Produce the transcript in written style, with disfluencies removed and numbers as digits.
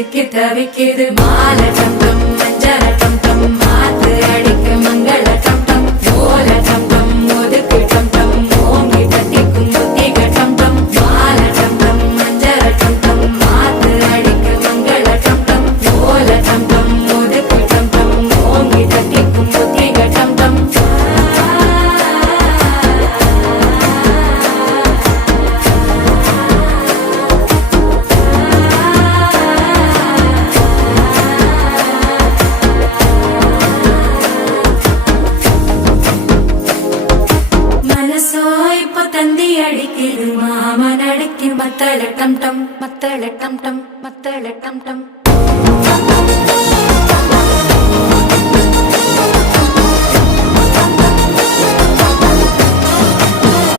சிக்கி தவிக்குது மாலை டம் டம் மஞ்சள டம் டம் மாத்து அடிக்க மங்கள டம் டம் ஓல டம் டம் ஒதுக்கு டம் டம் ஓங்கி தட்டிக்கும் புத்திக டம் டம் மாலை டம் டம் மஞ்சள டம் டம் மாத்து அடிக்க மங்கள டம் டம் ஓல டம் டம் ஒதுக்கு டம் டம் ஓங்கி தட்டிக்கும் புத்திக டம் டம் மனசோ இப்போ தந்தி அடிக்குது மாமன் அடிக்கு மத்தள டம் டம் மத்தள டம் டம் மத்தள டம் டம்